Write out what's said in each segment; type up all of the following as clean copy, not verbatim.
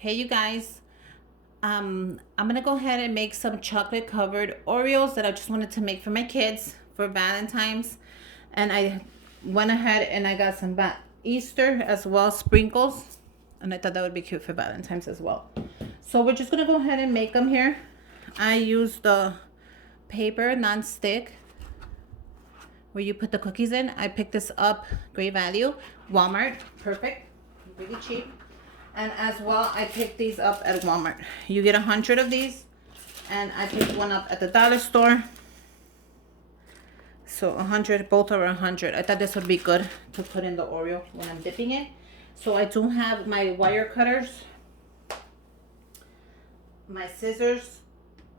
Hey you guys, I'm gonna go ahead and make some chocolate covered Oreos that I just wanted to make for my kids for Valentine's. And I went ahead and I got some Easter as well, sprinkles. And I thought that would be cute for Valentine's as well. So we're just gonna go ahead and make them here. I use the paper non-stick where you put the cookies in. I picked this up, great value, Walmart, perfect, really cheap. And as well, I picked these up at Walmart. You get 100 of these, and I picked one up at the dollar store. So 100, both are 100. I thought this would be good to put in the Oreo when I'm dipping it. So I do have my wire cutters, my scissors,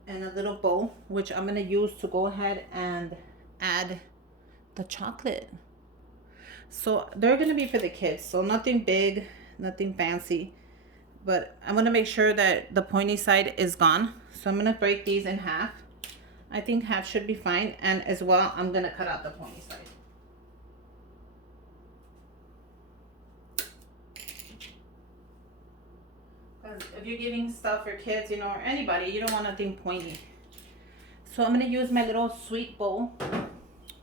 and a little bowl, which I'm gonna use to go ahead and add the chocolate. So they're gonna be for the kids, so nothing big, nothing fancy, but I'm gonna make sure that the pointy side is gone. So I'm gonna break these in half. I think half should be fine, and as well I'm gonna cut out the pointy side. Because if you're giving stuff for kids, or anybody, you don't want nothing pointy. So I'm gonna use my little sweet bowl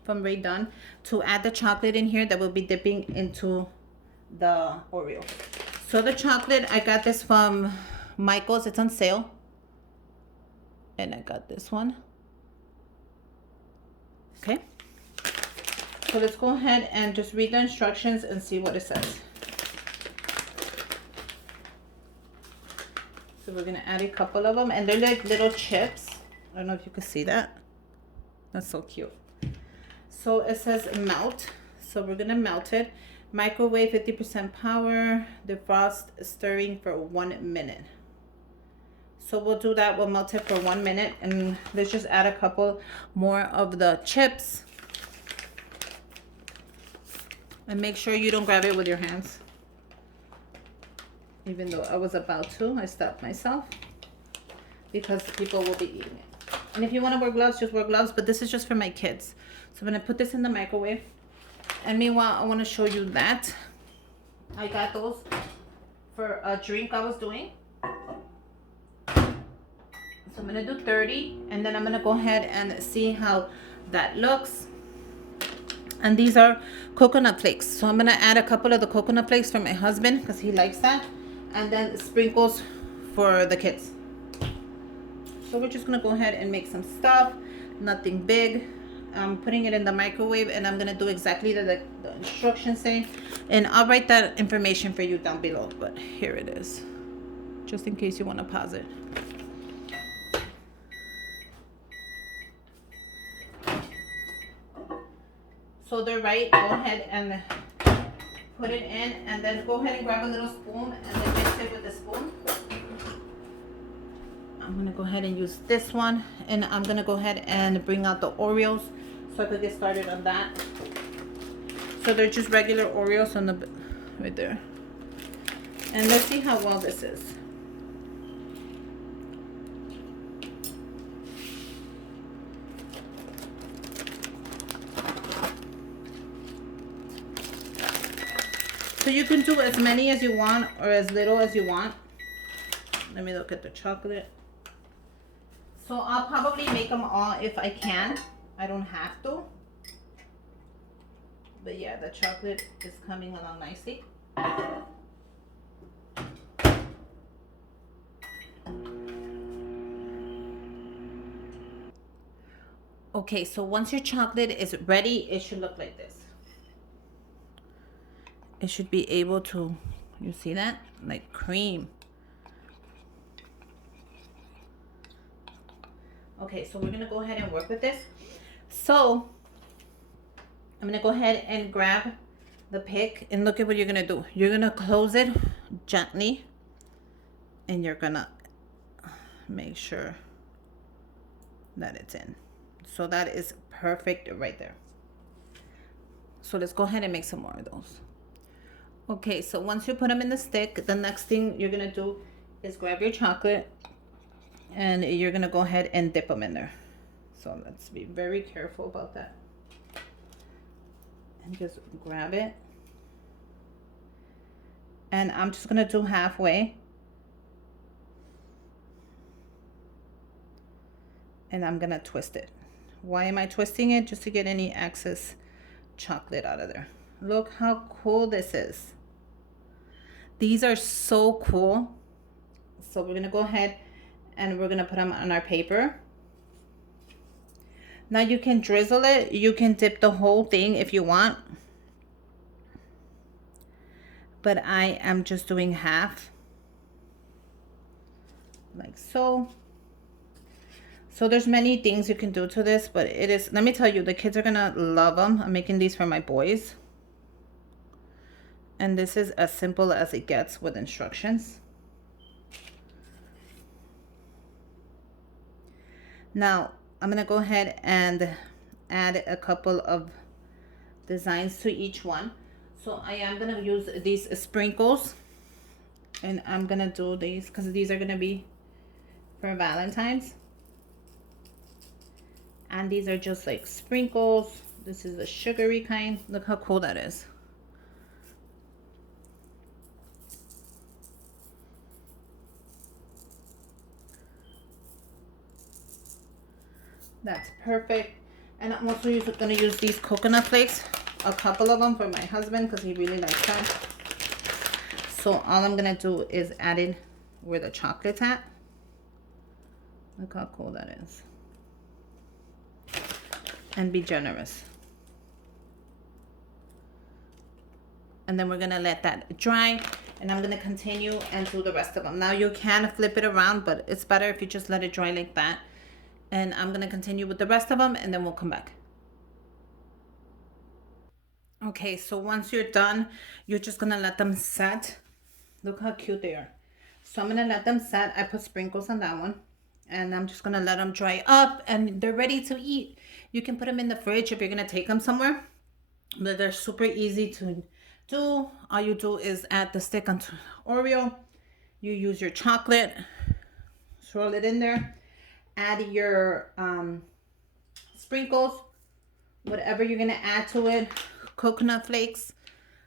from Ray Dunn to add the chocolate in here that will be dipping into the Oreo. So the chocolate, I got this from Michael's. It's on sale. And I got this one. Okay. So let's go ahead and just read the instructions and see what it says. So we're going to add a couple of them. And they're like little chips. I don't know if you can see that. That's so cute. So it says melt. So we're going to melt it. Microwave 50% power. Defrost stirring for 1 minute. So we'll do that. We'll melt it for 1 minute. And let's just add a couple more of the chips. And make sure you don't grab it with your hands. Even though I was about to, I stopped myself. Because people will be eating it. And if you want to wear gloves, just wear gloves. But this is just for my kids. So I'm going to put this in the microwave. And meanwhile, I want to show you that. I got those for a drink I was doing. So I'm going to do 30. And then I'm going to go ahead and see how that looks. And these are coconut flakes. So I'm going to add a couple of the coconut flakes for my husband because he likes that. And then sprinkles for the kids. So we're just going to go ahead and make some stuff. Nothing big. I'm putting it in the microwave, and I'm going to do exactly the instructions say. And I'll write that information for you down below. But here it is. Just in case you want to pause it. So they're right. Go ahead and put it in. And then go ahead and grab a little spoon. And then mix it with the spoon. I'm going to go ahead and use this one. And I'm going to go ahead and bring out the Oreos. So I could get started on that. So they're just regular Oreos on the right there. And let's see how well this is. So you can do as many as you want or as little as you want. Let me look at the chocolate. So I'll probably make them all if I can. I don't have to. But yeah, the chocolate is coming along nicely. Okay, so once your chocolate is ready, it should look like this. It should be able to, you see that? Like cream. Okay, so we're going to go ahead and work with this. So I'm going to go ahead and grab the pick, and look at what you're going to do. You're going to close it gently, and you're going to make sure that it's in. So that is perfect right there. So let's go ahead and make some more of those. Okay, so once you put them in the stick, the next thing you're going to do is grab your chocolate, and you're going to go ahead and dip them in there. So let's be very careful about that. And just grab it. And I'm just going to do halfway. and I'm gonna twist it. Why am I twisting it? Just to get any excess chocolate out of there. Look how cool this is. These are so cool. So we're gonna go ahead and we're gonna put them on our paper. Now you can drizzle it. You can dip the whole thing if you want. But I am just doing half. Like so. So there's many things you can do to this, but it is, let me tell you, the kids are gonna love them. I'm making these for my boys. And this is as simple as it gets with instructions. Now, I'm gonna go ahead and add a couple of designs to each one. So I am gonna use these sprinkles, and I'm gonna do these because these are gonna be for Valentine's. And these are just like sprinkles. This is the sugary kind. Look how cool that is. That's perfect. And I'm also going to use these coconut flakes, a couple of them for my husband because he really likes them. So all I'm going to do is add it where the chocolate's at. Look how cool that is. And be generous. And then we're going to let that dry. And I'm going to continue and do the rest of them. Now you can flip it around, but it's better if you just let it dry like that. And I'm going to continue with the rest of them, and then we'll come back. Okay, so once you're done, you're just going to let them set. Look how cute they are. So I'm going to let them set. I put sprinkles on that one. And I'm just going to let them dry up, and they're ready to eat. You can put them in the fridge if you're going to take them somewhere. But they're super easy to do. All you do is add the stick onto Oreo. You use your chocolate. Swirl it in there. Add your sprinkles, whatever you're going to add to it, coconut flakes.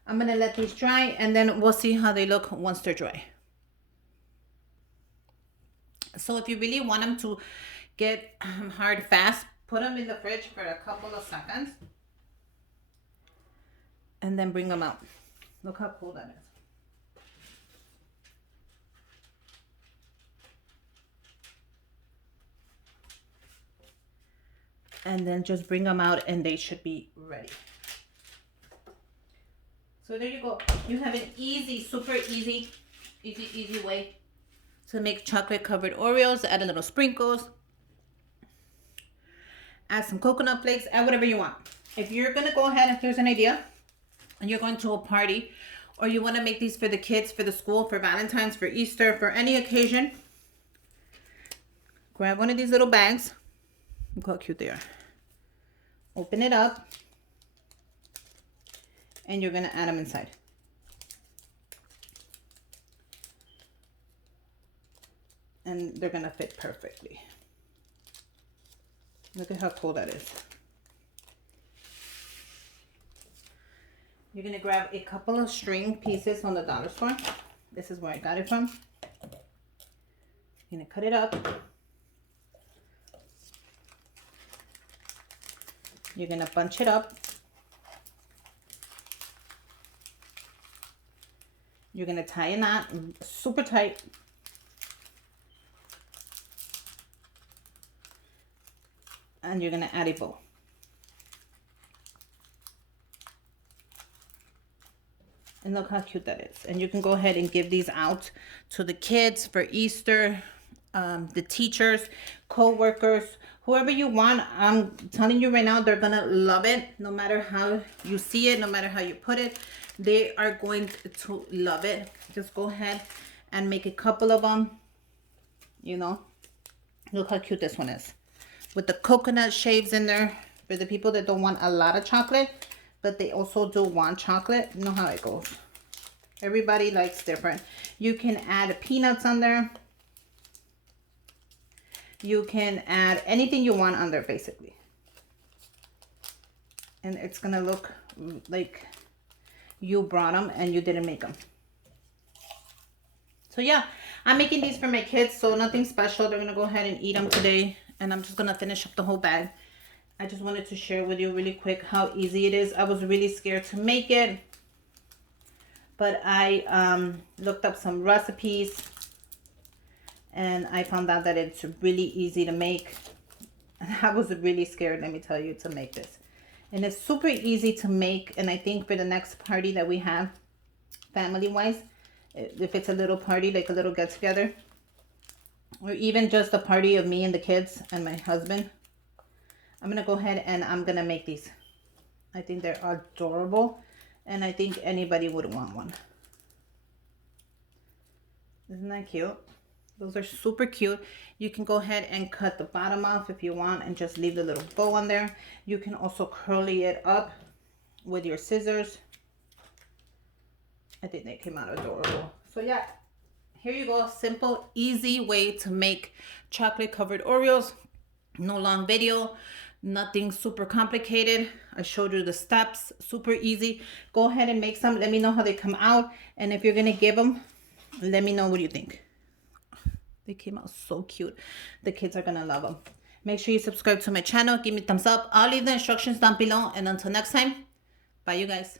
I'm going to let these dry, and then we'll see how they look once they're dry. So if you really want them to get hard fast, put them in the fridge for a couple of seconds, and then bring them out. Look how cool that is. And then just bring them out and they should be ready. So there you go. You have an easy, super easy way to make chocolate covered Oreos. Add a little sprinkles. Add some coconut flakes. Add whatever you want. If you're going to go ahead, and here's an idea, and you're going to a party, or you want to make these for the kids, for the school, for Valentine's, for Easter, for any occasion, grab one of these little bags. Look how cute they are. Open it up. And you're going to add them inside. And they're going to fit perfectly. Look at how cool that is. You're going to grab a couple of string pieces from the dollar store. This is where I got it from. You're going to cut it up. You're going to bunch it up. You're going to tie a knot super tight. And you're going to add a bow. And look how cute that is. And you can go ahead and give these out to the kids for Easter, the teachers, co-workers, whoever you want. I'm telling you right now, they're going to love it. No matter how you see it, no matter how you put it, they are going to love it. Just go ahead and make a couple of them. You know, look how cute this one is. With the coconut shaves in there for the people that don't want a lot of chocolate, but they also do want chocolate. You know how it goes. Everybody likes different. You can add peanuts on there. You can add anything you want on there, basically. And it's going to look like you brought them and you didn't make them. So yeah, I'm making these for my kids, so nothing special. They're going to go ahead and eat them today. and I'm just gonna finish up the whole bag. I just wanted to share with you really quick how easy it is. I was really scared to make it, but I looked up some recipes and I found out that it's really easy to make. I was really scared, let me tell you, to make this. And it's super easy to make, and I think for the next party that we have, family-wise, if it's a little party, like a little get-together, or even just a party of me and the kids and my husband, I'm gonna go ahead and I'm gonna make these. I think they're adorable, and I think anybody would want one. Isn't that cute? Those are super cute. You can go ahead and cut the bottom off if you want and just leave the little bow on there. You can also curly it up with your scissors. I think they came out adorable. So yeah, here you go. Simple, easy way to make chocolate covered Oreos. No long video, nothing super complicated. I showed you the steps, super easy. Go ahead and make some. Let me know how they come out. And if you're gonna give them, let me know what you think. They came out so cute. The kids are gonna love them. Make sure you subscribe to my channel. Give me a thumbs up. I'll leave the instructions down below. And until next time, bye you guys.